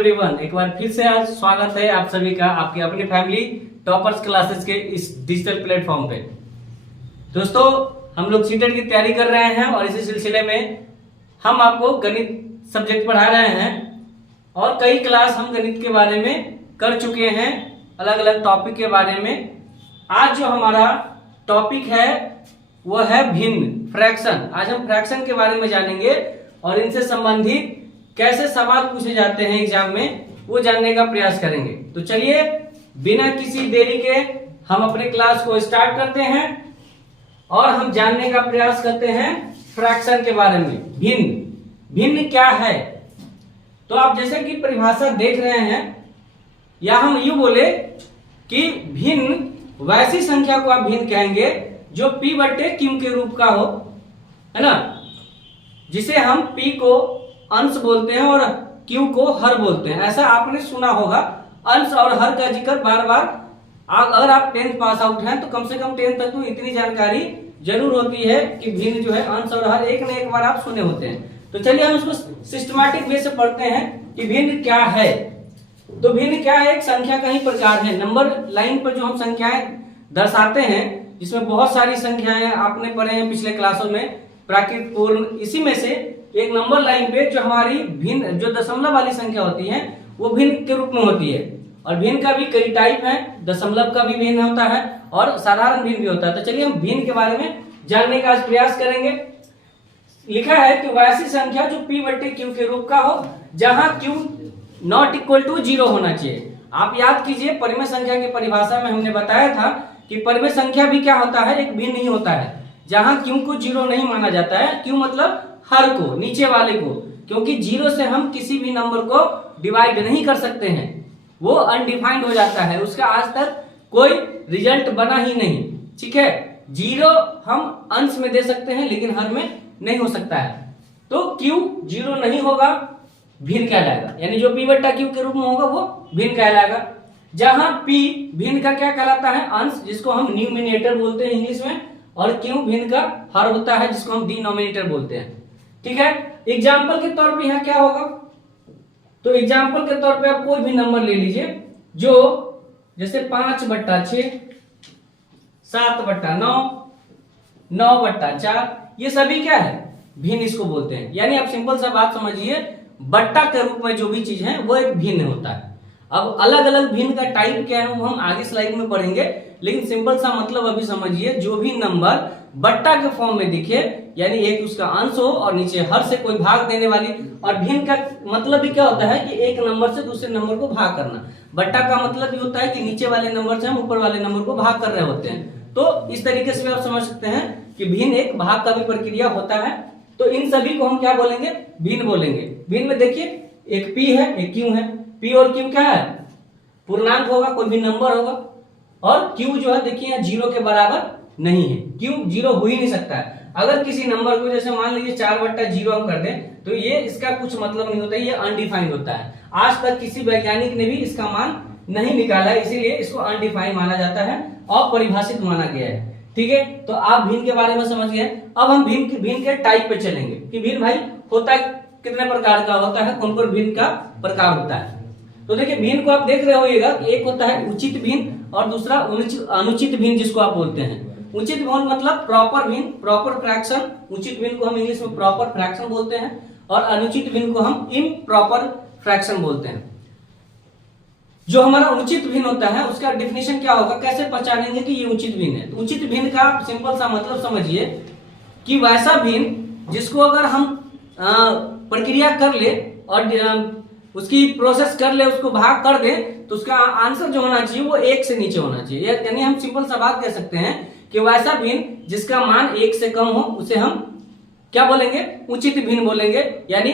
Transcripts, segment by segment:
Everyone, एक बार फिर से आज स्वागत है आप सभी का आपके अपने फैमिली टॉपर्स क्लासेस के इस डिजिटल प्लेटफॉर्म पे। दोस्तों, हम लोग सीटेट की तैयारी कर रहे हैं और इसी सिलसिले में हम आपको गणित सब्जेक्ट पढ़ा रहे हैं और कई क्लास हम गणित के बारे में कर चुके हैं, अलग अलग टॉपिक के बारे में। आज जो हमारा टॉपिक है वो है भिन्न, फ्रैक्शन। आज हम फ्रैक्शन के बारे में जानेंगे और इनसे संबंधित कैसे सवाल पूछे जाते हैं एग्जाम में वो जानने का प्रयास करेंगे। तो चलिए बिना किसी देरी के हम अपने क्लास को स्टार्ट करते हैं और हम जानने का प्रयास करते हैं फ्रैक्शन के बारे में। भिन्न, भिन्न क्या है? तो आप जैसे कि परिभाषा देख रहे हैं, या हम यूं बोले कि भिन्न वैसी संख्या को आप भिन्न कहेंगे जो p बटे q के रूप का हो, है ना, जिसे हम p को अंश बोलते हैं और q को हर बोलते हैं। ऐसा आपने सुना होगा, अंश और हर का जिक्र बार बार। अगर आप 10th पास आउट हैं तो कम से कम 10th तक तो इतनी जानकारी जरूर होती है कि भिन्न जो है अंश और हर एक न एक बार आप सुने होते हैं। तो चलिए हम इसको सिस्टमैटिक वे से पढ़ते हैं कि भिन्न क्या है। तो भिन्न क्या है? एक संख्या का ही प्रकार है। नंबर लाइन पर जो हम संख्याएं दर्शाते हैं, जिसमें बहुत सारी संख्याएं आपने पढ़े हैं पिछले क्लासों में, प्राकृत, पूर्ण, इसी में से एक नंबर लाइन पे जो हमारी भिन्न जो दशमलव वाली संख्या होती है वो भिन्न के रूप में होती है। और भिन्न का भी कई टाइप है, दशमलव का भी भिन्न होता है और साधारण भिन्न भी होता है। तो चलिए हम भिन्न के बारे में जानने का प्रयास करेंगे। लिखा है कि वैसी संख्या जो p बटे q के रूप का हो जहां q नॉट इक्वल टू 0 होना चाहिए। आप याद कीजिए, परिमेय संख्या की परिभाषा में हमने बताया था कि परिमेय संख्या भी क्या होता है, एक भिन्न ही होता है जहां q को 0 नहीं माना जाता है। q मतलब हर को, नीचे वाले को, क्योंकि 0 से हम किसी भी नंबर को डिवाइड नहीं कर सकते हैं, वो अनडिफाइंड हो जाता है, उसका आज तक कोई रिजल्ट बना ही नहीं। ठीक है, 0 हम अंश में दे सकते हैं लेकिन हर में नहीं हो सकता है। तो q 0 नहीं होगा, भिन्न कहलाएगा, यानी जो p बट्टा q के रूप में होगा वो भिन्न कहलाएगा। जहां p भिन्न का क्या कहलाता है? अंश, जिसको हम न्यूमिनेटर बोलते हैं इंग्लिश में, और q भिन्न का हर होता है जिसको हम डिनोमिनेटर बोलते हैं। ठीक है, एग्जाम्पल के तौर पे यहाँ क्या होगा? तो एग्जाम्पल के तौर पे आप कोई भी नंबर ले लीजिए, जो जैसे 5 बट्टा 6, 7 बट्टा 9, 9 बट्टा 4, ये सभी क्या है? भिन्न इसको बोलते हैं। यानी आप सिंपल सा बात समझिए, बट्टा के रूप में जो भी चीज है वो एक भिन्न होता है। अब अलग अलग भिन्न का टाइप क्या है वो हम आगे स्लाइड में पढ़ेंगे, लेकिन सिंपल सा मतलब अभी समझिए, जो भी नंबर बट्टा के फॉर्म में दिखे, यानी एक उसका अंश हो और नीचे हर से कोई भाग देने वाली। और भिन्न का मतलब भी क्या होता है कि एक नंबर से दूसरे नंबर को भाग करना। बट्टा का मतलब भी होता है कि नीचे वाले नंबर से हम ऊपर वाले नंबर को भाग कर रहे होते हैं। तो इस तरीके से आप समझ सकते हैं कि भिन्न एक भाग का भी प्रक्रिया होता है। तो इन सभी को हम क्या बोलेंगे? भिन्न बोलेंगे। भिन्न में देखिए, एक p है, एक q है। p और q क्या है? पूर्णांक होगा, कोई भी नंबर होगा। और q जो है देखिए यहाँ 0 के बराबर नहीं है, q 0 हो ही नहीं सकता है। अगर किसी नंबर को जैसे मान लीजिए 4 बट्टा 0 हम कर दें तो ये इसका कुछ मतलब नहीं होता, ये अनडिफाइंड होता है। आज तक किसी वैज्ञानिक ने भी इसका मान नहीं निकाला, इसीलिए इसको अनडिफाइंड माना जाता है, अपरिभाषित माना गया है। ठीक है, तो आप भिन्न के बारे में समझ गए। अब हम भिन्न के टाइप पे चलेंगे कि भिन्न भाई होता है कितने प्रकार का होता है, कौन कौन भिन्न का प्रकार होता है। तो देखिए, भिन्न को आप देख रहे होइएगा, एक होता है उचित भिन्न और दूसरा अनुचित भिन्न, जिसको आप बोलते हैं। उचित भिन्न मतलब प्रॉपर भिन्न, प्रॉपर फ्रैक्शन। उचित भिन्न को हम इंग्लिश में प्रॉपर फ्रैक्शन बोलते हैं और अनुचित भिन्न को हम इम्प्रॉपर फ्रैक्शन बोलते हैं। जो हमारा उचित भिन्न होता है उसका डेफिनेशन क्या होगा, कैसे पहचानेंगे कि ये उचित भिन्न है? तो उचित भिन्न का सिंपल सा मतलब समझिए कि वैसा भिन्न जिसको अगर हम प्रक्रिया कर ले और उसकी प्रोसेस कर ले, उसको भाग कर दे, तो उसका आंसर जो होना चाहिए वो 1 से नीचे होना चाहिए। यानी हम सिंपल सा बात कह सकते हैं कि वैसा भिन्न जिसका मान 1 से कम हो उसे हम क्या बोलेंगे? उचित भिन्न बोलेंगे, यानी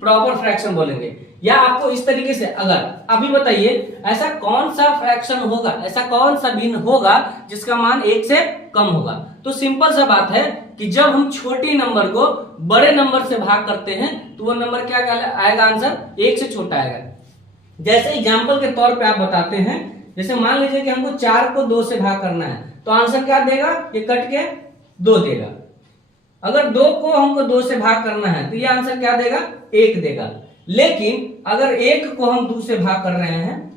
प्रॉपर फ्रैक्शन बोलेंगे। या आपको इस तरीके से, अगर अभी बताइए ऐसा कौन सा फ्रैक्शन होगा, ऐसा कौन सा भिन्न होगा जिसका मान 1 से कम होगा? तो सिंपल सा बात है कि जब हम छोटे नंबर को बड़े नंबर से भाग करते हैं तो वो नंबर क्या आएगा? आंसर 1 से छोटा आएगा। जैसे एग्जाम्पल के तौर पे आप बताते हैं, जैसे मान लीजिए कि हमको 4 को 2 से भाग करना है, तो आंसर क्या देगा? ये कट के 2 देगा। अगर 2 को हमको 2 से भाग करना है तो ये आंसर क्या देगा? 1 देगा। लेकिन अगर 1 को हम 2 से भाग कर रहे हैं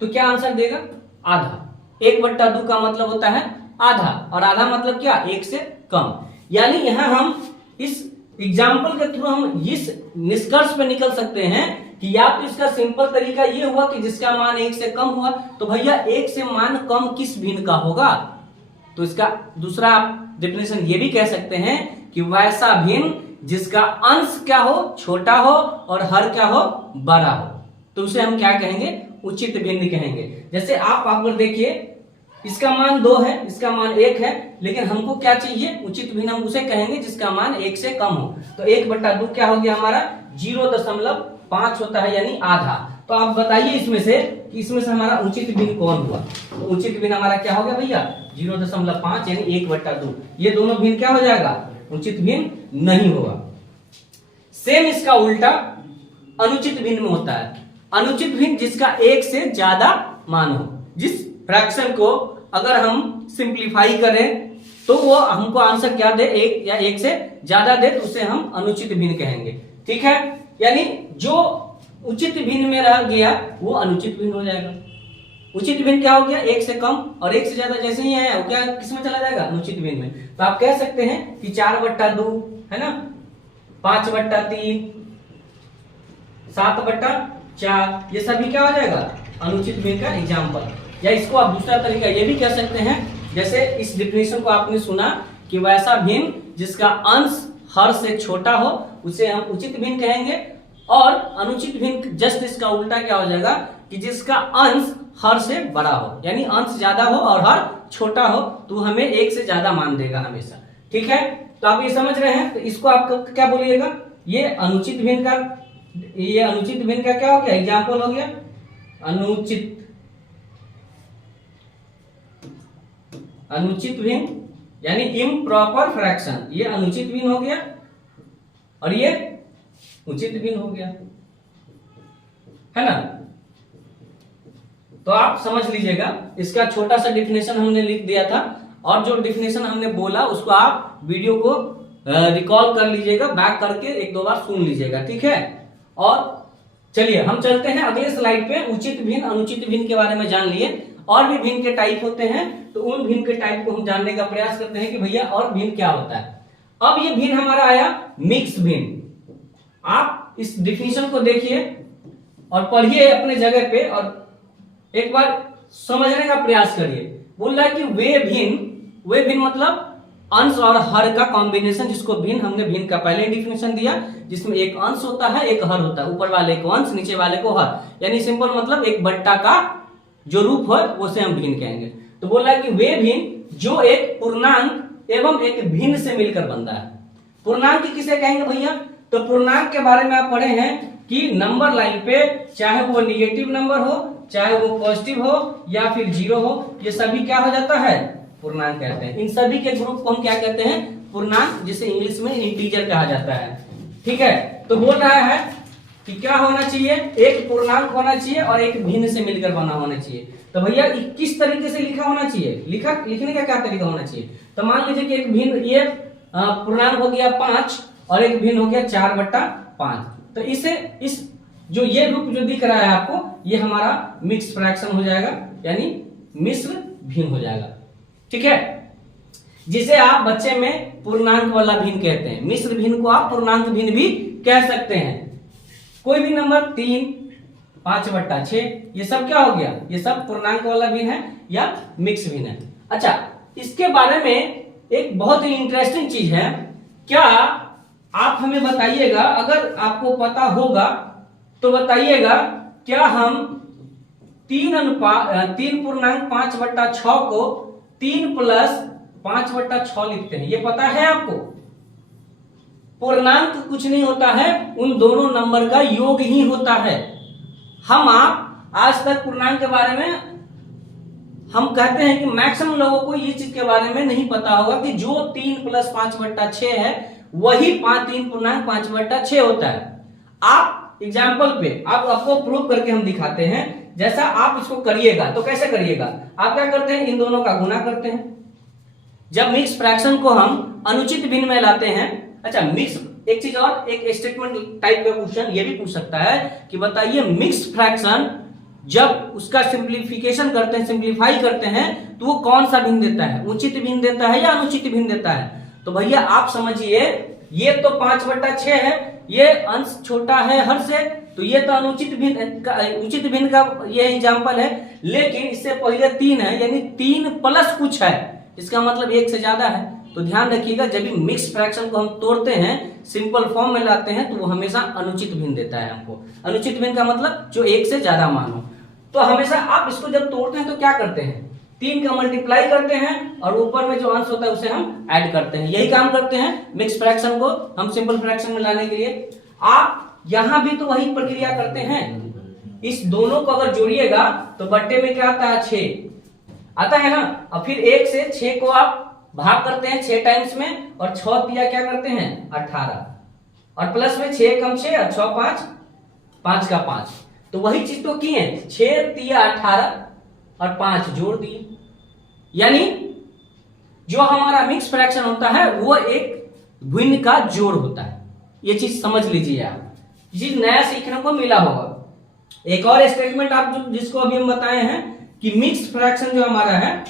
तो क्या आंसर देगा? आधा। 1/2 का मतलब होता है आधा, और आधा मतलब क्या? 1 से कम। यानी यहां हम इस एग्जाम्पल के थ्रू हम इस निष्कर्ष पे निकल सकते हैं कि या तो इसका सिंपल तरीका ये हुआ कि जिसका मान 1 से कम हुआ, तो भैया 1 से मान कम किस भिन्न का होगा? तो इसका दूसरा आप डेफिनेशन ये भी कह सकते हैं कि वैसा भिन्न जिसका अंश क्या हो? छोटा हो और हर क्या हो? बड़ा हो। तो उसे हम क्या कहेंगे? उचित भिन्न कहेंगे। जैसे आप अगर देखिए, इसका मान 2 है, इसका मान 1 है, लेकिन हमको क्या चाहिए? उचित भिन्न हम उसे कहेंगे जिसका मान 1 से कम हो। तो 1/2 क्या हो गया हमारा? 0.5 होता है, यानी आधा। तो आप बताइए इसमें से कि इसमें से हमारा उचित भिन्न कौन हुआ? तो उचित भिन्न हमारा क्या हो गया भैया? 0.5 यानी 1/2। ये दोनों भिन्न क्या हो जाएगा? उचित भिन्न नहीं होगा। सेम इसका उल्टा अनुचित भिन्न में होता है। अनुचित भिन्न जिसका 1 से ज्यादा मान हो। जिस फ्रैक्शन को अगर हम सिंप्लीफाई करें तो वो हमको आंसर क्या दे? 1 या 1 से ज्यादा दे, तो उसे हम अनुचित भिन्न कहेंगे। ठीक है, यानी जो उचित भिन्न में रह गया वो अनुचित भिन्न हो जाएगा। उचित भिन्न क्या हो गया? 1 से कम, और 1 से ज्यादा जैसे ही आया वो क्या किसमें चला जाएगा? अनुचित भिन्न में। तो आप कह सकते हैं कि 4/2 है ना, 5/3, 7/4, ये सभी क्या हो जाएगा? अनुचित भिन्न का एग्जाम्पल। या इसको आप दूसरा तरीका ये भी कह सकते हैं, जैसे इस डिफिनेशन को आपने सुना कि वैसा भिन्न जिसका अंश हर से छोटा हो उसे हम उचित भिन्न कहेंगे, और अनुचित भिन्न जस्ट इसका उल्टा क्या हो जाएगा कि जिसका अंश हर से बड़ा हो, यानी अंश ज्यादा हो और हर छोटा हो, तो हमें 1 से ज्यादा मान देगा हमेशा। ठीक है, तो आप ये समझ रहे हैं। तो इसको आप क्या बोलिएगा? ये अनुचित भिन्न का क्या हो गया? एग्जाम्पल हो गया अनुचित भिन्न, यानी इम्प्रॉपर फ्रैक्शन। ये अनुचित भिन्न हो गया और ये उचित भिन्न हो गया, है ना। तो आप समझ लीजिएगा, इसका छोटा सा डिफिनेशन हमने लिख दिया था, और जो डिफिनेशन हमने बोला उसको आप वीडियो को रिकॉल कर लीजिएगा, बैक करके 1-2 बार सुन लीजिएगा। ठीक है, और चलिए हम चलते हैं अगले स्लाइड पे। उचित भिन्न अनुचित भिन्न के बारे में जान लिए, और भी भिन्न के टाइप होते हैं, तो उन भिन्न के टाइप को हम जानने का प्रयास करते हैं कि भैया और भिन्न क्या होता है। अब ये भिन्न हमारा आया मिक्स भिन्न। आप इस डिफिनेशन को देखिए और पढ़िए अपने जगह पे, और एक बार समझने का प्रयास करिए। बोल रहा है कि वे भिन्न मतलब अंश और हर का कॉम्बिनेशन, जिसको भिन्न हमने भिन्न का पहले डिफिनेशन दिया, जिसमें एक अंश होता है एक हर होता है, ऊपर वाले को अंश नीचे वाले को हर, यानी सिंपल मतलब एक बट्टा का जो रूप है उसे हम भिन्न कहेंगे। तो बोल रहा है कि वे भिन्न जो एक पूर्णांक एवं एक भिन्न से मिलकर बनता है। पूर्णांक किसे कहेंगे भैया? तो पूर्णांक के बारे में आप पढ़े हैं कि नंबर लाइन पे चाहे वो निगेटिव नंबर हो, चाहे वो पॉजिटिव हो या फिर 0 हो, ये सभी क्या हो जाता है? पूर्णांक कहते हैं। इन सभी के ग्रुप को हम क्या कहते हैं? पूर्णांक, जिसे इंग्लिश में इंटीजर कहा जाता है। ठीक है, तो बोल रहा है कि क्या होना चाहिए? एक पूर्णांक होना चाहिए और एक भिन्न से मिलकर बना होना चाहिए। तो भैया किस तरीके से लिखा होना चाहिए? लिखने का क्या तरीका होना चाहिए? तो मान लीजिए कि एक भिन्न, ये पूर्णांक हो गया 5 और एक भिन्न हो गया 4/5। तो इस जो ये रूप जो दिख रहा है आपको, ये हमारा मिक्स फ्रैक्शन हो जाएगा, यानी मिश्र भिन्न हो जाएगा। ठीक है, जिसे आप बच्चे में पूर्णांक वाला भिन्न कहते हैं। मिश्र भिन्न को आप पूर्णांक भिन्न भी कह सकते हैं। कोई भी नंबर 3, 5/6, ये सब क्या हो गया? ये सब पूर्णांक वाला भिन्न है या मिक्स भिन्न है। अच्छा, इसके बारे में एक बहुत ही इंटरेस्टिंग चीज है। क्या आप हमें बताइएगा, अगर आपको पता होगा तो बताइएगा, क्या हम 3/5/6 को 3 + 5/6 लिखते हैं? ये पता है आपको? पूर्णांक कुछ नहीं होता है, उन दोनों नंबर का योग ही होता है। आप आज तक पूर्णांक के बारे में हम कहते हैं कि मैक्सिमम लोगों को ये चीज के बारे में नहीं पता होगा कि जो 3 + 5/6 है वही 3.5/6 होता है। आप एग्जाम्पल पे आपको प्रूव करके हम दिखाते हैं। जैसा आप इसको करिएगा तो कैसे करिएगा? आप क्या करते हैं? इन दोनों का गुना करते हैं। जब मिक्स फ्रैक्शन को हम अनुचित भिन्न में लाते हैं, अच्छा मिक्स एक चीज और, एक स्टेटमेंट टाइप का क्वेश्चन ये भी पूछ सकता है कि बताइए मिक्स फ्रैक्शन जब उसका सिंप्लीफिकेशन करते हैं, सिंप्लीफाई करते हैं, तो वो कौन सा भिन्न देता है, उचित भिन्न देता है या अनुचित भिन्न देता है। तो भैया आप समझिए, ये तो 5/6 है, ये अंश छोटा है हर से, तो ये तो अनुचित भिन्न, उचित भिन्न का ये एग्जांपल है। लेकिन इससे पहले 3 है, यानी 3 प्लस कुछ है, इसका मतलब 1 से ज्यादा है। तो ध्यान रखिएगा, जब भी मिक्स फ्रैक्शन को हम तोड़ते हैं, सिंपल फॉर्म में लाते हैं, तो वो हमेशा अनुचित भिन्न देता है हमको। अनुचित भिन्न का मतलब जो 1 से ज्यादा मान हो। तो हमेशा आप इसको जब तोड़ते हैं तो क्या करते हैं, 3 का मल्टीप्लाई करते हैं और ऊपर में जो अंश होता है उसे हम ऐड करते हैं। यही काम करते हैं मिक्स फ्रैक्शन को हम सिंपल फ्रैक्शन में लाने के लिए। आप यहां भी तो वही प्रक्रिया करते हैं। इस दोनों को अगर जोड़िएगा तो बट्टे में क्या आता है, 6 आता है ना। और फिर 1 से 6 को आप भाग करते हैं 6 टाइम्स में, और 6 दिया क्या करते हैं 18, और प्लस में 6 कम 6 और 6 5, 5 का 5। तो वही चीज तो किए, 6 दिया 18 और 5 जोड़ दिए। यानी जो हमारा मिक्स फ्रैक्शन होता है वो एक भिन्न का जोड़ होता है। ये चीज समझ लीजिए आप, ये चीज नया सीखने को मिला होगा। एक और स्टेटमेंट आप जिसको अभी हम बताए हैं कि मिक्स फ्रैक्शन जो हमारा है,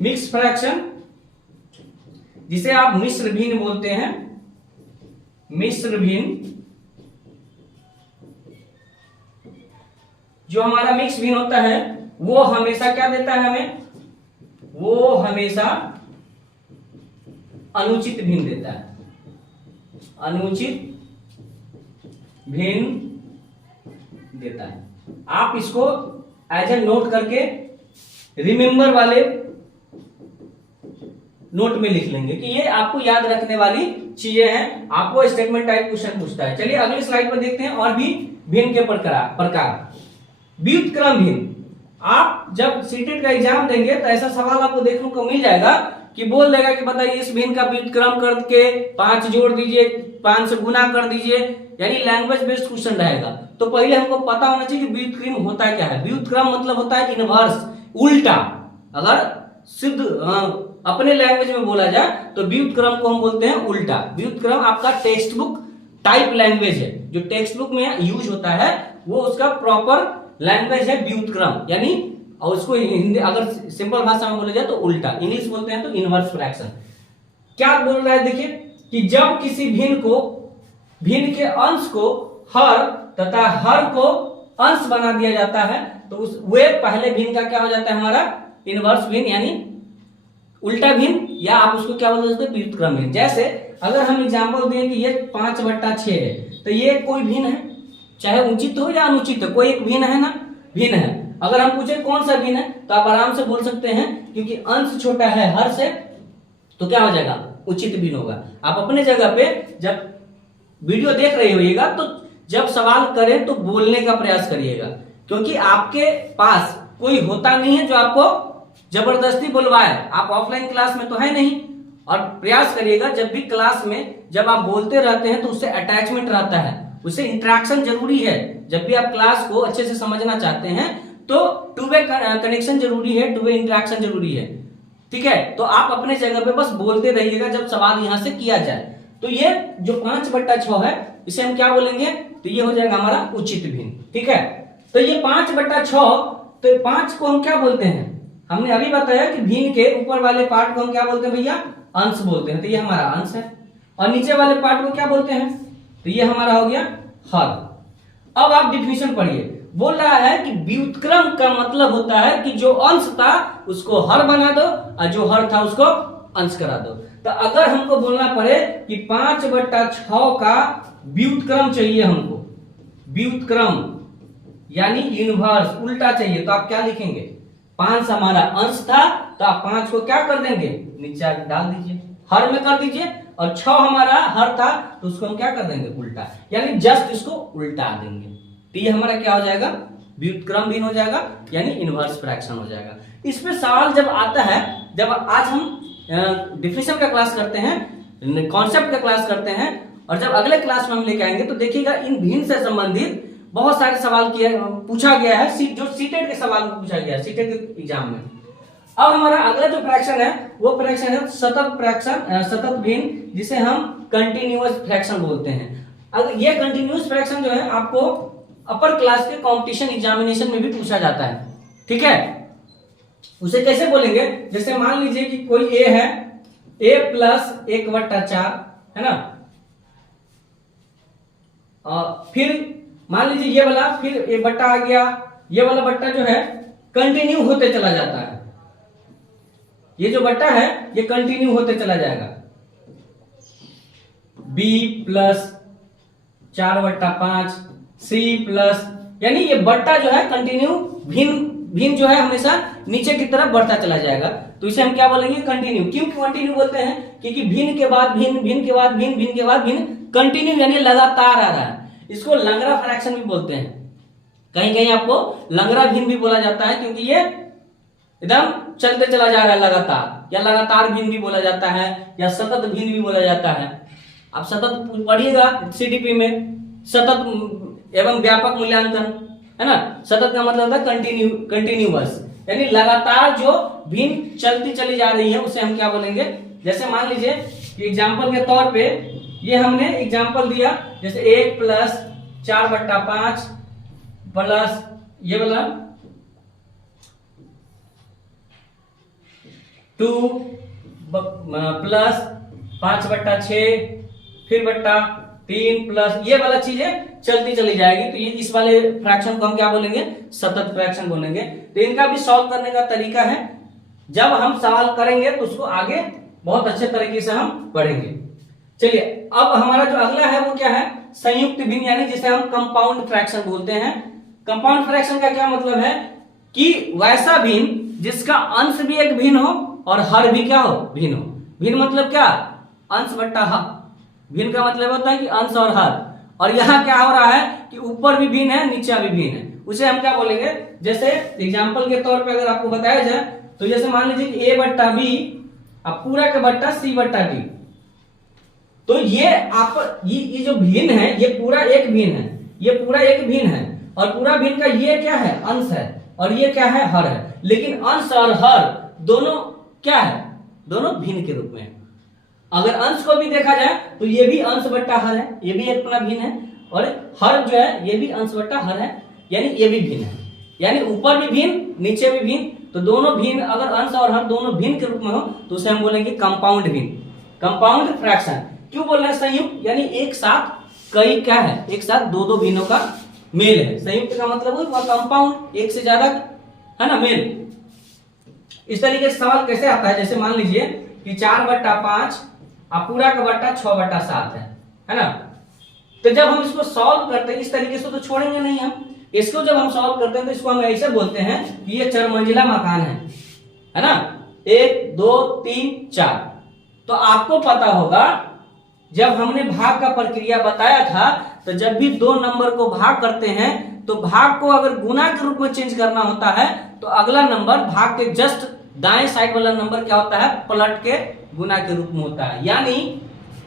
मिक्स फ्रैक्शन जिसे आप मिश्र भिन्न बोलते हैं, मिश्र भिन्न, जो हमारा मिक्स भिन्न होता है वो हमेशा क्या देता है हमें, वो हमेशा अनुचित भिन्न देता है, अनुचित भिन्न देता है। आप इसको एज ए नोट करके रिमेंबर वाले नोट में लिख लेंगे कि ये आपको याद रखने वाली चीजें हैं। आपको स्टेटमेंट टाइप क्वेश्चन पूछता है। चलिए अगली स्लाइड पर देखते हैं और भी भिन्न के प्रकार। व्युत्क्रम भिन्न। आप जब सीटेट का एग्जाम देंगे तो ऐसा सवाल आपको देखने को मिल जाएगा कि बोल देगा कि बताइए इस भिन्न का व्युत्क्रम करके 5 जोड़ दीजिए, 5 से गुना कर दीजिए, यानी लैंग्वेज बेस्ड क्वेश्चन रहेगा। तो पहले हमको पता होना चाहिए कि व्युत्क्रम होता क्या है। व्युत्क्रम मतलब होता है इनवर्स, उल्टा। अगर सिद्ध अपने लैंग्वेज में बोला जाए तो व्युत्क्रम को हम बोलते हैं उल्टा। व्युत्क्रम आपका टेक्स्ट बुक टाइप लैंग्वेज है, जो टेक्स्ट बुक में यूज होता है वो उसका प्रॉपर लैंग्वेज है व्युत्क्रम, यानी और उसको हिंदी अगर सिंपल भाषा में बोला जाए तो उल्टा। इंग्लिश बोलते हैं तो इनवर्स फ्रैक्शन। क्या बोल रहा है देखिए कि जब किसी भिन्न के अंश को हर तथा हर को अंश बना दिया जाता है तो उस वे पहले भिन्न का क्या हो जाता है हमारा इनवर्स भिन्न, यानी उल्टा भिन्न, या आप उसको क्या बोलते हैं व्युत्क्रम भिन्न। जैसे अगर हम एग्जांपल दें कि ये 5/6 है, तो ये कोई भिन्न है, चाहे उचित हो या अनुचित हो, कोई एक भिन्न है ना, भिन्न है। अगर हम पूछे कौन सा भिन्न है तो आप आराम से बोल सकते हैं, क्योंकि अंश छोटा है हर से, तो क्या हो जाएगा उचित भिन्न होगा। आप अपने जगह पे जब वीडियो देख रहे होइएगा तो जब सवाल करें तो बोलने का प्रयास करिएगा, क्योंकि आपके पास कोई होता नहीं है जो आपको जबरदस्ती बुलवाए। आप ऑफलाइन क्लास में तो है नहीं, और प्रयास करिएगा जब भी क्लास में जब आप बोलते रहते हैं तो उससे अटैचमेंट रहता है, उससे इंटरेक्शन जरूरी है। जब भी आप क्लास को अच्छे से समझना चाहते हैं तो टू वे कनेक्शन जरूरी है, टू वे इंटरेक्शन जरूरी है, ठीक है। तो आप अपने जगह पे बस बोलते रहिएगा जब सवाल यहां से किया जाए। तो ये जो 5/6 है इसे हम क्या बोलेंगे, तो ये हो जाएगा हमारा उचित भिन्न, ठीक है। तो ये 5/6, तो 5 को हम क्या बोलते हैं, हमने अभी बताया कि भिन्न के ऊपर वाले पार्ट को हम क्या बोलते हैं भैया, अंश बोलते हैं, तो ये हमारा अंश है। और नीचे वाले पार्ट को क्या बोलते हैं, तो ये हमारा हो गया हर। अब आप डिफिनेशन पढ़िए, बोल रहा है कि व्युत्क्रम का मतलब होता है कि जो अंश था उसको हर बना दो और जो हर था उसको अंश करा दो। तो अगर हमको बोलना पड़े कि 5/6 का व्युत्क्रम चाहिए हमको, व्युत्क्रम यानी इनवर्स उल्टा चाहिए, तो आप क्या लिखेंगे, 5 हमारा अंश था तो आप 5 को क्या कर देंगे, नीचे डाल दीजिए, हर में कर दीजिए, और 6 हमारा हर था तो उसको हम क्या कर देंगे उल्टा, यानी जस्ट इसको उल्टा देंगे। तो ये हमारा क्या हो जाएगा, व्युत्क्रम भिन्न हो जाएगा, यानी इनवर्स फ्रैक्शन हो जाएगा। इसमें सवाल जब आता है, जब आज हम डिफिनेशन का क्लास करते हैं, कॉन्सेप्ट का क्लास करते हैं, और जब अगले क्लास में हम लेके आएंगे तो देखिएगा इन भिन्न से संबंधित बहुत सारे सवाल पूछा गया है, जो सीटेट के सवाल पूछा गया है सीटेट के एग्जाम में। अब हमारा अगला जो फ्रैक्शन है वो फ्रैक्शन है सतत फ्रैक्शन, सतत भिन्न, जिसे हम कंटिन्यूअस फ्रैक्शन बोलते हैं। अगर ये कंटिन्यूअस फ्रैक्शन जो है आपको अपर क्लास के कंपटीशन एग्जामिनेशन में भी पूछा जाता है, ठीक है। उसे कैसे बोलेंगे, जैसे मान लीजिए कि कोई ए है, a प्लस 1/4 है ना, फिर मान लीजिए ये वाला, फिर ये बट्टा आ गया, ये वाला बट्टा जो है कंटिन्यू होते चला जाता है, ये जो बट्टा है ये कंटिन्यू होते चला जाएगा। b प्लस 4/5 c प्लस, यानी ये बट्टा जो है कंटिन्यू भिन्न जो है हमेशा नीचे की तरफ बढ़ता चला जाएगा। तो इसे हम क्या बोलेंगे, कंटिन्यू। क्यों कंटिन्यू बोलते हैं, क्योंकि भिन्न के बाद भिन्न, भिन्न के बाद भिन्न, भिन्न के बाद भिन्न, कंटिन्यू यानी लगातार आ रहा है। इसको लंगड़ा फ्रैक्शन भी बोलते हैं, कहीं कहीं आपको लंगड़ा भिन्न भी बोला जाता है, क्योंकि ये एकदम चलते चला जा रहा है लगातार, या लगातार भिन्न भी बोला जाता है, या सतत भिन्न भी बोला जाता है। आप सतत पढ़िएगा सीडीपी में, सतत एवं व्यापक मूल्यांकन, है ना। सतत का मतलब होता है कंटिन्यूअस, यानी लगातार जो भिन्न चलती चली जा रही है उसे हम क्या बोलेंगे। जैसे मान लीजिए एग्जाम्पल के तौर पे ये हमने एग्जाम्पल दिया, जैसे 1 प्लस 4/5 प्लस ये वाला 2 प्लस 5/6 फिर बट्टा 3 प्लस ये वाला चीजें चलती चली जाएगी। तो ये इस वाले फ्रैक्शन को हम क्या बोलेंगे, सतत फ्रैक्शन बोलेंगे। तो इनका भी सॉल्व करने का तरीका है, जब हम सवाल करेंगे तो उसको आगे बहुत अच्छे तरीके से हम पढ़ेंगे। चलिए अब हमारा जो अगला है वो क्या है, संयुक्त भिन्न, यानी जिसे हम कंपाउंड फ्रैक्शन बोलते हैं। कंपाउंड फ्रैक्शन का क्या मतलब है कि वैसा भिन्न जिसका अंश भी एक भिन्न हो और हर भी क्या हो, भिन्न हो। भिन्न मतलब क्या, अंश बट्टा हर। भिन्न का मतलब होता है कि अंश और हर, और यहाँ क्या हो रहा है कि ऊपर भी भिन्न है नीचे भी भिन्न है, उसे हम क्या बोलेंगे। जैसे एग्जाम्पल के तौर पे अगर आपको बताया जाए तो जैसे मान लीजिए a/b अब पूरा का बट्टा c/d, तो ये जो भिन्न है ये पूरा एक भिन्न है, ये पूरा एक भिन्न है, और पूरा भिन्न का ये क्या है, अंश है, और ये क्या है, हर है। लेकिन अंश और हर दोनों क्या है, दोनों भिन्न के रूप में है। अगर अंश को भी देखा जाए तो ये भी अंश बट्टा हर है, ये भी अपना भिन्न है, और हर जो है ये भी अंश बट्टा हर है, यानी ये भी भिन्न है, यानी ऊपर भी भिन्न नीचे भी भिन्न। तो दोनों भिन्न, अगर अंश और हर दोनों भिन्न के रूप में हो तो उसे हम बोलेंगे कंपाउंड भिन्न, कंपाउंड फ्रैक्शन। क्यों बोल रहे हैं संयुक्त, यानी एक साथ कई क्या है, एक साथ दो भिन्नों का मेल है। संयुक्त का मतलब हुआ कंपाउंड, एक से ज्यादा है ना मेल। इस तरीके से सवाल कैसे आता है, जैसे मान लीजिए कि 4/5 अब पूरा का बट्टा 6/7 है ना। तो जब हम इसको सॉल्व करते हैं इस तरीके से तो छोड़ेंगे नहीं हम, इसको जब हम सॉल्व करते हैं तो इसको हम ऐसे बोलते हैं कि ये 4 मंजिला मकान है ना, 1 2 3 4। तो आपको पता होगा जब हमने भाग का प्रक्रिया बताया था, तो जब भी 2 नंबर को भाग करते हैं तो भाग को अगर गुना के रूप में चेंज करना होता है तो अगला नंबर भाग के जस्ट दाएं साइड वाला नंबर क्या होता है, पलट के गुना के रूप में होता है। यानी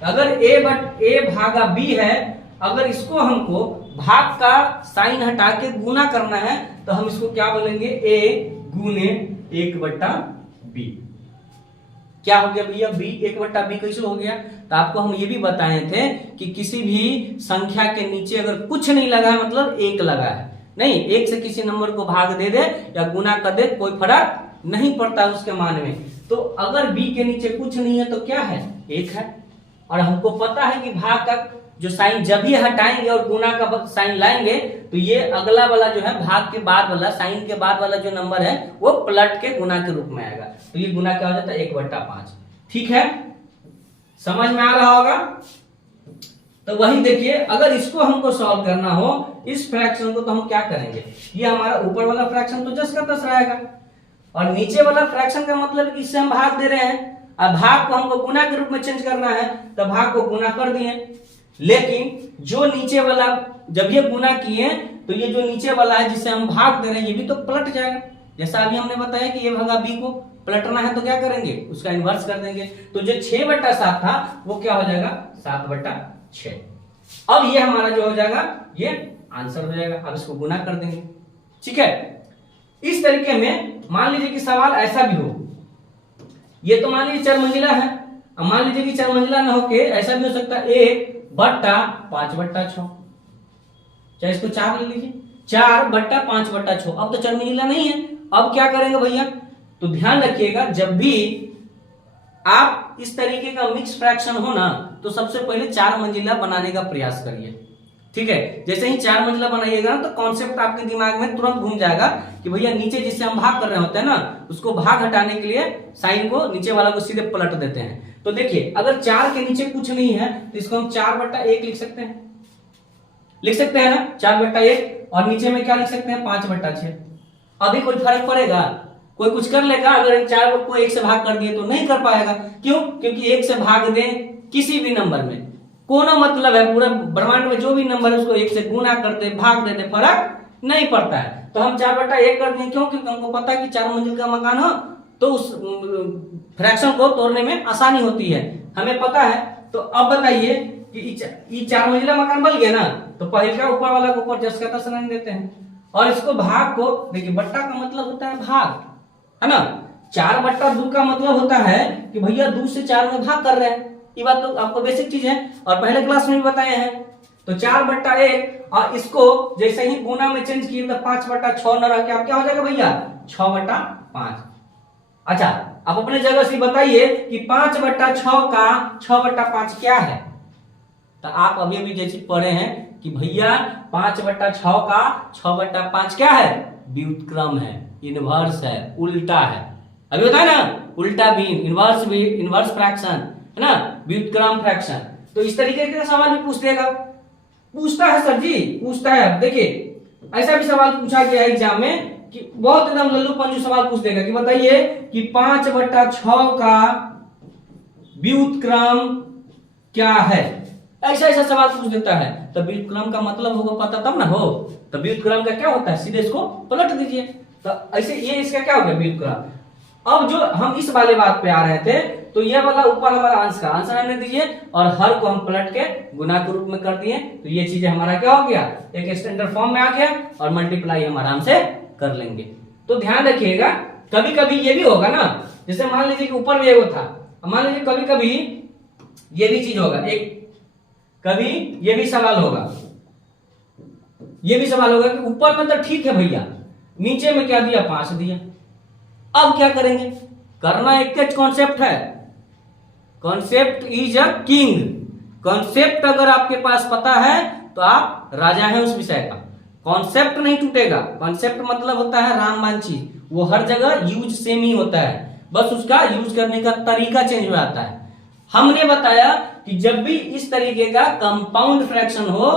अगर a भागा b है, अगर इसको हमको भाग का साइन हटा के गुना करना है तो हम इसको क्या बोलेंगे, a गुने 1/b। क्या हो गया भैया, b 1/b कैसे हो गया। तो आपको हम ये भी बताए थे कि किसी भी संख्या के नीचे अगर कुछ नहीं लगा है मतलब 1 लगा है, नहीं 1 से किसी नंबर को भाग दे दे या गुना कर दे कोई फर्क नहीं पड़ता उसके मान में। तो अगर b के नीचे कुछ नहीं है तो क्या है, 1 है। और हमको पता है कि भाग का जो साइन जब भी हटाएंगे और गुना का साइन लाएंगे तो ये अगला वाला जो है भाग के बाद वाला, साइन के बाद वाला जो नंबर है वो पलट के गुना के रूप में आएगा। तो ये गुना क्या हो जाता है, 1/5। ठीक है, समझ में आ रहा होगा। तो वही देखिए, अगर इसको हमको सॉल्व करना हो इस फ्रैक्शन को, तो हम क्या करेंगे, ये हमारा ऊपर वाला फ्रैक्शन तो जस का तस रहेगा, और नीचे वाला फ्रैक्शन का मतलब इससे हम भाग दे रहे हैं। अब भाग को हमको गुना के रूप में चेंज करना है तो भाग को गुना कर दिए, लेकिन जो नीचे वाला जब ये गुना किए तो ये जो नीचे वाला है जिसे हम भाग दे रहे हैं ये भी तो पलट जाएगा। जैसा अभी हमने बताया कि ये भागा b को पलटना है तो क्या करेंगे, उसका इन्वर्स कर देंगे। तो जो 6/7 था वो क्या हो जाएगा, 7/6। अब ये हमारा जो हो जाएगा ये आंसर हो जाएगा। अब इसको गुना कर देंगे, ठीक है। इस तरीके में मान लीजिए कि सवाल ऐसा भी हो, ये तो मान लीजिए 4 मंजिला है, अब मान लीजिए कि 4 मंजिला ना होके ऐसा भी हो सकता है 1/5/6, चाहे इसको 4 ले लीजिए, 4/5/6। अब तो 4 मंजिला नहीं है, अब क्या करेंगे भैया, तो ध्यान रखिएगा जब भी आप इस तरीके का मिक्स फ्रैक्शन हो ना, तो सबसे पहले 4 मंजिला बनाने का प्रयास करिए। ठीक है, जैसे ही 4 मंजिला बनाइएगा ना, तो कॉन्सेप्ट आपके दिमाग में तुरंत घूम जाएगा कि भैया नीचे जिससे हम भाग कर रहे होते हैं ना, उसको भाग हटाने के लिए साइन को नीचे वाला को सीधे पलट देते हैं। तो देखिए अगर 4 के नीचे कुछ नहीं है तो इसको हम 4/1 लिख सकते हैं, लिख सकते हैं ना 4/1, और नीचे में क्या लिख सकते हैं 5/6। अभी कोई फर्क पड़ेगा, कोई कुछ कर लेगा? अगर 4 को 1 से भाग कर दिए तो नहीं कर पाएगा। क्यों? क्योंकि 1 से भाग दें किसी भी नंबर में कोनो मतलब है, पूरा ब्रह्मांड में जो भी नंबर है उसको 1 से गुना करते भाग देते फर्क नहीं पड़ता है। तो हम 4/1 कर दिए, क्यों? क्योंकि हमको पता है कि 4 मंजिल का मकान हो तो उस फ्रैक्शन को तोड़ने में आसानी होती है, हमें पता है। तो अब बताइए कि 4 मंजिला मकान बन गया ना, तो पहले का ऊपर वाला को ऊपर जस का तस नहीं देते हैं, और इसको भाग को देखिए, बट्टा का मतलब होता है भाग, है ना। 4/2 का मतलब होता है कि भैया 2 से 4 में भाग कर रहे हैं। ये बात तो आपको बेसिक चीज है और पहले क्लास में भी बताए हैं। तो 4/1, और इसको जैसे ही गुना में चेंज किए तो 5/6 न रह के आप क्या हो जाएगा भैया 6/5। अच्छा, आप अपने जगह से बताइए कि 5/6 का 6/5 क्या है। तो आप अभी अभी जैसे पढ़े हैं कि भैया 5/6 का 6/5 क्या है, व्युत्क्रम है, इनवर्स है, उल्टा है। अभी होता है ना उल्टा बीन, इनवर्स फ्रैक्शन, है ना, व्युत्क्रम फ्रैक्शन। तो इस तरीके के सवाल भी पूछ देगा, पूछता है सर जी, पूछता है। देखिए ऐसा भी सवाल पूछा गया एग्जाम में कि बहुत एकदम लल्लू पंजू सवाल पूछ देगा कि बताइए कि 5/6 का व्युत्क्रम क्या है। ऐसा ऐसा सवाल पूछ देता है। तो व्युत्क्रम का मतलब होगा पता तब ना हो। तो व्युत्क्रम का क्या होता है, सीधे इसको पलट दीजिए। तो ऐसे ये इसका क्या हो गया व्युत्क्रम। अब जो हम इस वाले बात पे आ रहे थे, तो ये वाला ऊपर हमारा अंश का आंसर आने दीजिए और हर को हम पलट के गुना के रूप में कर दिए। तो ये चीज हमारा क्या हो गया, एक स्टैंडर्ड फॉर्म में आ गया, और मल्टीप्लाई हम आराम से कर लेंगे। तो ध्यान रखिएगा, कभी कभी ये भी होगा ना, जैसे मान लीजिए कि ऊपर भी एगो था, मान लीजिए कभी कभी ये भी चीज होगा, एक कभी ये भी सवाल होगा, ये भी सवाल होगा कि ऊपर में तो ठीक है भैया, नीचे में क्या दिया 5 दिया। अब क्या करेंगे, करना एक कॉन्सेप्ट है, concept is a king. Concept अगर आपके पास पता है तो आप राजा हैं उस विषय का। कॉन्सेप्ट नहीं टूटेगा। कॉन्सेप्ट मतलब होता है रामबाण चीज, वो हर जगह यूज सेम ही होता है, बस उसका यूज करने का तरीका चेंज हो जाता है। हमने बताया कि जब भी इस तरीके का कंपाउंड फ्रैक्शन हो,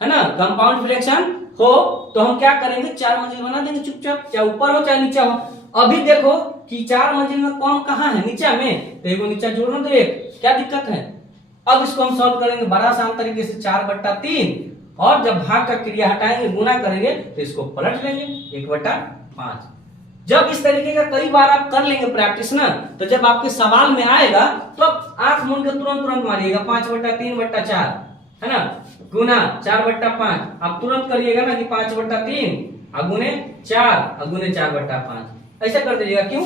है ना, कंपाउंड फ्रैक्शन हो, तो हम क्या करेंगे 4 मंजिल बना देंगे चुपचाप, चाहे ऊपर हो चाहे नीचा हो। अभी देखो कि 4 मंजिल में कौन कहाँ है, नीचा में, तो एगो नीचा जोड़ना तो एक, क्या दिक्कत है। अब इसको हम सॉल्व करेंगे बड़ा आसान तरीके से, 4/3, और जब भाग का क्रिया हटाएंगे गुना करेंगे तो इसको पलट लेंगे 1/5। जब इस तरीके का कई बार आप कर लेंगे प्रैक्टिस ना, तो जब आपके सवाल में आएगा तो आप आंख मूंद के तुरंत मारिएगा 5/3/4, है ना, गुना 4/5। आप तुरंत करिएगा ना कि 5/3 अगुने 4 अगुने 4/5, ऐसा कर दीजिएगा। क्यों?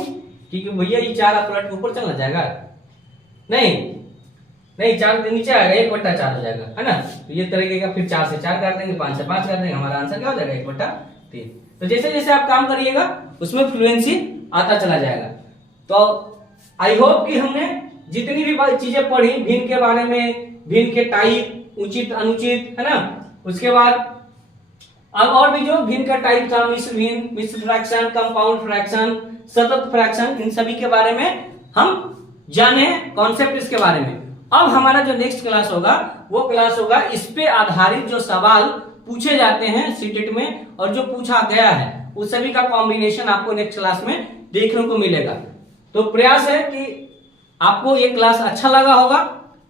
क्योंकि भैया ये 4 पलट के ऊपर चला जाएगा, नहीं 4 के नीचे आएगा 1/4 हो जाएगा, है ना। तो ये तरीके का फिर 4 से 4 काट देंगे, 5 से 5 काट देंगे, हमारा आंसर क्या हो जाएगा 1/3। तो जैसे जैसे आप काम करिएगा उसमें फ्लुएंसी आता चला जाएगा। तो आई होप कि हमने जितनी भी चीजें पढ़ी भिन्न के बारे में, भिन्न के टाइप, उचित अनुचित, है ना, उसके बाद अब और भी जो भिन्न का टाइप था, मिश्र भिन्न, मिश्र फ्रैक्शन, कंपाउंड फ्रैक्शन, सतत फ्रैक्शन, इन सभी के बारे में हम जाने कॉन्सेप्ट इसके बारे में। अब हमारा जो नेक्स्ट क्लास होगा वो क्लास होगा इस पे आधारित जो सवाल पूछे जाते हैं सीटेट में और जो पूछा गया है उस सभी का कॉम्बिनेशन आपको नेक्स्ट क्लास में देखने को मिलेगा। तो प्रयास है कि आपको ये क्लास अच्छा लगा होगा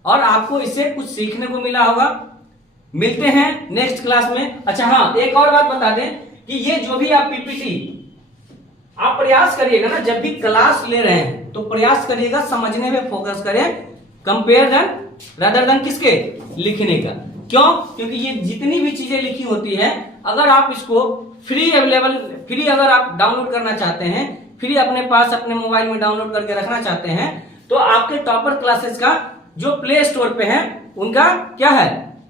और आपको इससे कुछ सीखने को मिला होगा। मिलते हैं नेक्स्ट क्लास में। अच्छा हाँ, एक और बात बता दें कि ये जो भी आप पीपीटी आप प्रयास करिएगा ना, जब भी क्लास ले रहे हैं तो प्रयास करिएगा समझने में फोकस करें, कंपेयर देन रादर देन किसके, लिखने का। क्यों? क्योंकि ये जितनी भी चीजें लिखी होती है अगर आप इसको फ्री अवेलेबल, फ्री अगर आप डाउनलोड करना चाहते हैं, फ्री अपने पास अपने मोबाइल में डाउनलोड करके रखना चाहते हैं, तो आपके टॉपर क्लासेस का जो प्ले स्टोर पे है उनका क्या है,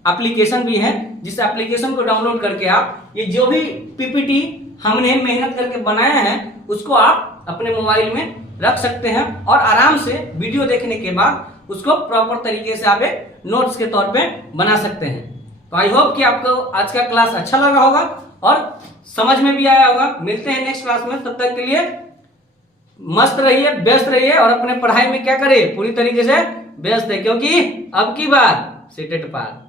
एप्लीकेशन भी है, जिस एप्लीकेशन को डाउनलोड करके आप ये जो भी पीपीटी हमने मेहनत करके बनाया है उसको आप अपने मोबाइल में रख सकते हैं और आराम से वीडियो देखने के बाद उसको प्रॉपर तरीके से आप एक नोट्स के तौर पे बना सकते हैं। तो आई होप कि आपको आज का क्लास अच्छा लगा होगा और समझ में भी आया होगा। मिलते हैं नेक्स्ट क्लास में, तब तक के लिए मस्त रहिए, व्यस्त रहिए और अपने पढ़ाई में क्या करें, पूरी तरीके से व्यस्त है, क्योंकि अब की बार सीटेट पार।